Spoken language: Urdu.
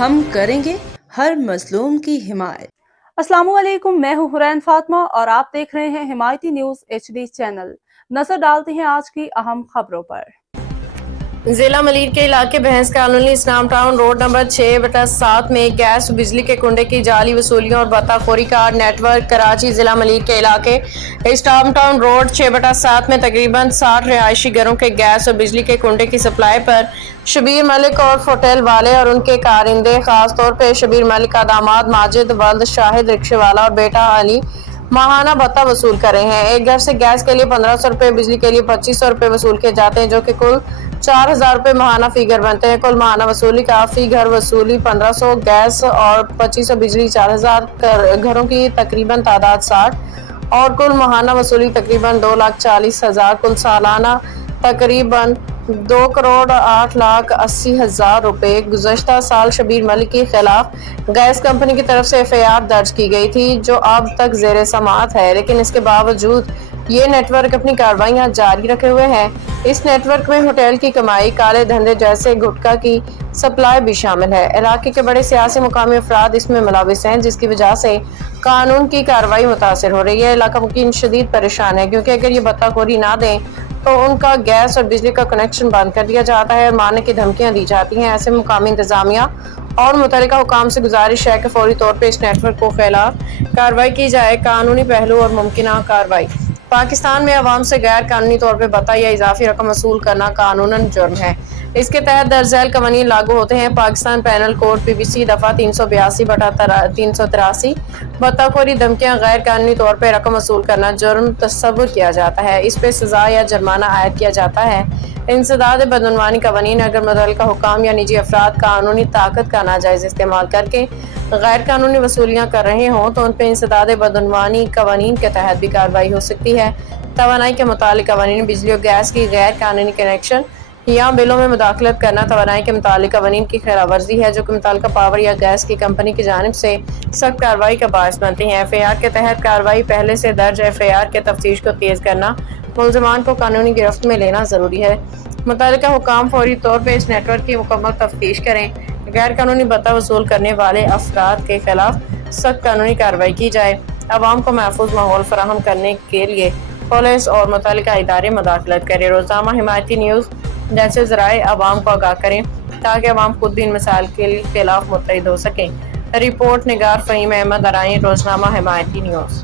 ہم کریں گے ہر مظلوم کی حمایت۔ السلام علیکم، میں ہوں حرین فاطمہ اور آپ دیکھ رہے ہیں حمایتی نیوز HD چینل۔ نظر ڈالتے ہیں آج کی اہم خبروں پر۔ ضلع ملیر کے علاقے بھینس کالونی اسلام ٹاؤن روڈ نمبر 6/7 میں گیس و بجلی کے کنڈے کی جعلی وصولیوں اور بطا خوری کا نیٹ ورک۔ کراچی ضلع ملیر کے علاقے اسلام ٹاؤن روڈ 6/7 میں تقریباً 60 رہائشی گھروں کے گیس اور بجلی کے کنڈے کی سپلائی پر شبیر ملک اور ہوٹل والے اور ان کے کارندے، خاص طور پر شبیر ملک کا داماد ماجد، ولد شاہد رکشے والا اور بیٹا علی ماہانہ بھتہ وصول کر رہے ہیں۔ ایک گھر سے گیس کے لیے 1500 روپے، بجلی کے لیے 2500 روپے وصول کیے جاتے ہیں، جو کہ کل 4000 روپے ماہانہ فی گھر بنتے ہیں۔ کل ماہانہ وصولی کا فی گھر وصولی 1500 گیس اور 2500 بجلی، 4000 گھروں کی تقریباً تعداد 60 اور کل ماہانہ وصولی تقریباً 2,40,000، کل سالانہ تقریباً 2,08,80,000 روپے۔ گزشتہ سال شبیر ملک کے خلاف گیس کمپنی کی طرف سے FIR درج کی گئی تھی، جو اب تک زیر سماعت ہے، لیکن اس کے باوجود یہ نیٹ ورک اپنی کارروائیاں جاری رکھے ہوئے ہیں۔ اس نیٹ ورک میں ہوٹل کی کمائی، کالے دھندے جیسے گٹکا کی سپلائی بھی شامل ہے۔ علاقے کے بڑے سیاسی مقامی افراد اس میں ملوث ہیں، جس کی وجہ سے قانون کی کارروائی متاثر ہو رہی ہے۔ علاقہ مکین شدید پریشان ہے، کیونکہ اگر یہ بطا خوری نہ دیں تو ان کا گیس اور بجلی کا کنیکشن بند کر دیا جاتا ہے اور مارنے کی دھمکیاں دی جاتی ہیں۔ ایسے مقامی انتظامیہ اور متعلقہ حکام سے گزارش ہے کہ فوری طور پر اس نیٹ ورک کو خلاف کارروائی کی جائے۔ قانونی پہلو اور ممکنہ کارروائی۔ پاکستان میں عوام سے غیر قانونی طور پر بطا یا اضافی رقم وصول کرنا قانوناً جرم ہے۔ اس کے تحت درج ذیل قوانین لاگو ہوتے ہیں۔ پاکستان پینل کوڈ PPC دفعہ 382/383 بطا خوری، دھمکیاں، غیر قانونی طور پر رقم وصول کرنا جرم تصور کیا جاتا ہے۔ اس پہ سزا یا جرمانہ عائد کیا جاتا ہے۔ انسداد بدعنوانی قوانین: اگر متعلقہ حکام یا نجی افراد قانونی طاقت کا ناجائز استعمال کر کے غیر قانونی وصولیاں کر رہے ہوں تو ان پہ انسداد بدعنوانی قوانین کے تحت بھی کارروائی ہو سکتی ہے۔ توانائی کے متعلق قوانین: بجلی اور گیس کی غیر قانونی کنیکشن یا بلوں میں مداخلت کرنا توانائی کے متعلق قوانین کی خلاف ورزی ہے، جو کہ متعلقہ پاور یا گیس کی کمپنی کی جانب سے سخت کارروائی کا باعث بنتی ہیں۔ FIR کے تحت کارروائی: پہلے سے درج FIR کے تفتیش کو تیز کرنا، ملزمان کو قانونی گرفت میں لینا ضروری ہے۔ متعلقہ حکام فوری طور پر اس نیٹ ورک کی مکمل تفتیش کریں۔ غیر قانونی بطا وصول کرنے والے افراد کے خلاف سخت قانونی کارروائی کی جائے۔ عوام کو محفوظ ماحول فراہم کرنے کے لیے پولیس اور متعلقہ ادارے مداخلت کریں۔ روزنامہ حمایتی نیوز جیسے ذرائع عوام کو آگاہ کریں تاکہ عوام خود بھی ان مسائل کے خلاف متحد ہو سکیں۔ رپورٹ نگار فہیم احمد ارائیں، روزنامہ حمایتی نیوز۔